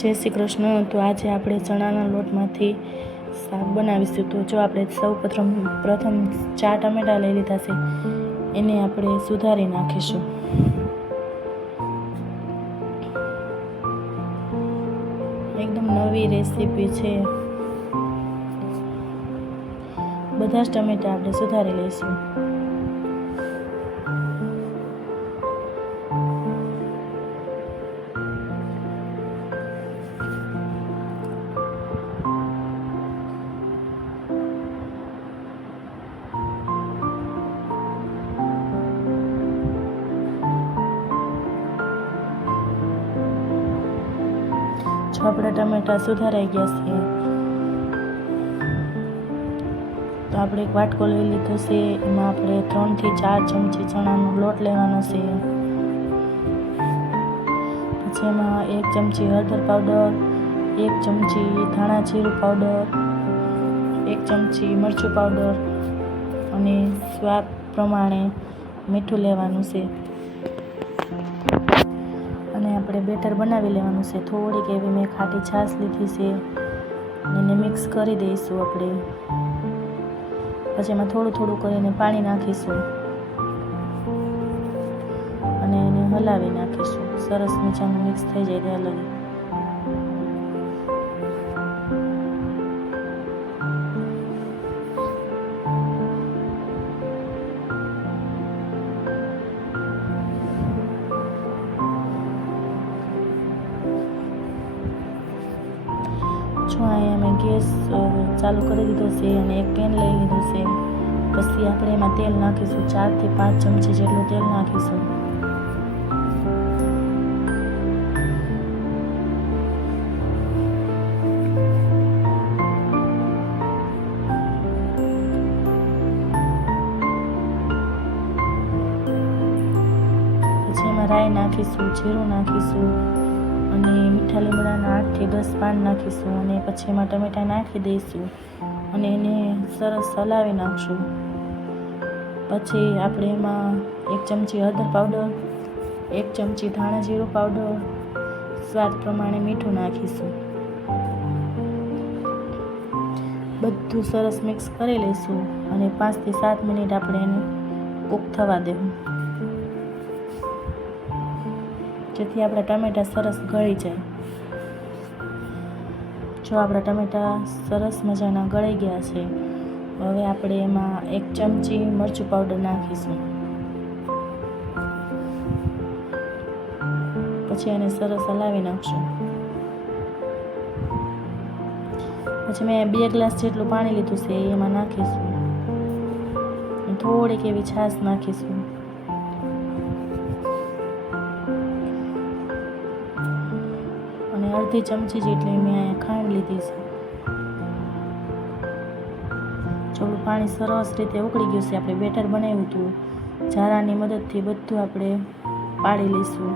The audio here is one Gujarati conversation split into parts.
જય શ્રી કૃષ્ણ। તો આજે આપણે ચણાના લોટમાંથી શાક બનાવીશું। તો જો આપણે સૌ પ્રથમ 4 ટમેટાં લઈ લીધા છે, એને આપણે સુધારી નાખીશું। એકદમ નવી રેસીપી છે। બધા જ ટમેટાં આપણે સુધારી લઈશું। જો આપણા ટમેટાં સુધારાઈ ગયા છે, તો આપણે એક વાટકો લઈ લીધો છે, એમાં આપણે 3 થી 4 ચમચી ચણાનો લોટ લેવાનો છે। પછી એમાં 1 ચમચી હળદર પાવડર, 1 ચમચી ધાણા જીરું પાવડર, 1 ચમચી મરચું પાવડર અને સ્વાદ પ્રમાણે મીઠું લેવાનું છે। અને આપણે બેટર બનાવી લેવાનું છે। થોડીક એવી મેં ખાટી છાશ લીધી છે, એને મિક્સ કરી દઈશું આપણે। પછી એમાં થોડું થોડું કરીને પાણી નાખીશું અને એને હલાવી નાખીશું, સરસ મજાનું મિક્સ થઈ જાય ત્યાં લગી। જો અહીંયા મેં ગેસ ચાલુ કરી દીધો છે અને એક પેન લઈ લીધું છે। પછી આપણે એમાં તેલ નાખીશું, 4 થી 5 ચમચી જેટલું તેલ નાખીશું। પછી એમાં રાઈ નાખીશું, જીરું નાખીશું અને મીઠા લીમડાના 8 થી 10 પાન નાખીશું અને પછી એમાં ટમેટાં નાખી દઈશું અને એને સરસ હલાવી નાખશું। પછી આપણે એમાં 1 ચમચી હળદર પાવડર, 1 ચમચી ધાણા જીરું પાવડર, સ્વાદ પ્રમાણે મીઠું નાખીશું। બધું સરસ મિક્સ કરી લઈશું અને 5 થી 7 મિનિટ આપણે એને કૂક થવા દેવું, જેથી આપણા ટમેટાં સરસ ગળી જાય। જો આપણા ટમેટાં સરસ મજાના ગળી ગયા છે, હવે આપણે એમાં 1 ચમચી મરચું પાવડર નાખીશું। પછી એને સરસ હલાવી નાખશું। પછી મેં 2 ગ્લાસ જેટલું પાણી લીધું છે, એમાં નાખીશું। થોડીક એવી છાશ નાખીશું અને અડધી ચમચી જેટલી મેં ખાંડ લીધી છે। થોડું પાણી સરસ રીતે ઉકળી ગયું છે, આપણે બેટર બનાવ્યું હતું, ઝારાની મદદથી બધું આપણે પાડી લઈશું।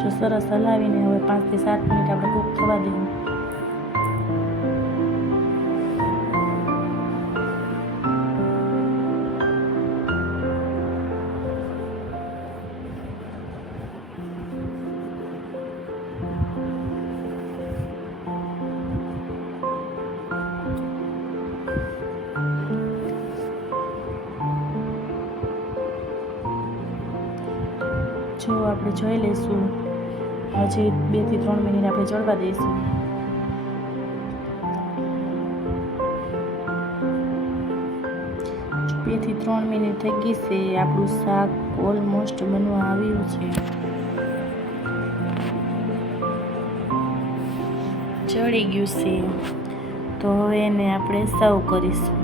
જો સરસ હલાવીને હવે 5 થી 7 મિનિટ આપણે કૂક થવા દેવું। જો આપણે જોઈ લઈશું, હજી 2 થી 3 મિનિટ આપણે ચડવા દઈશું। બે થી 3 મિનિટ થઈ ગઈ છે, આપણું શાક ઓલમોસ્ટ બનવા આવ્યું છે। ચડી ગયું છે, તો હવે એને આપણે સર્વ કરીશું।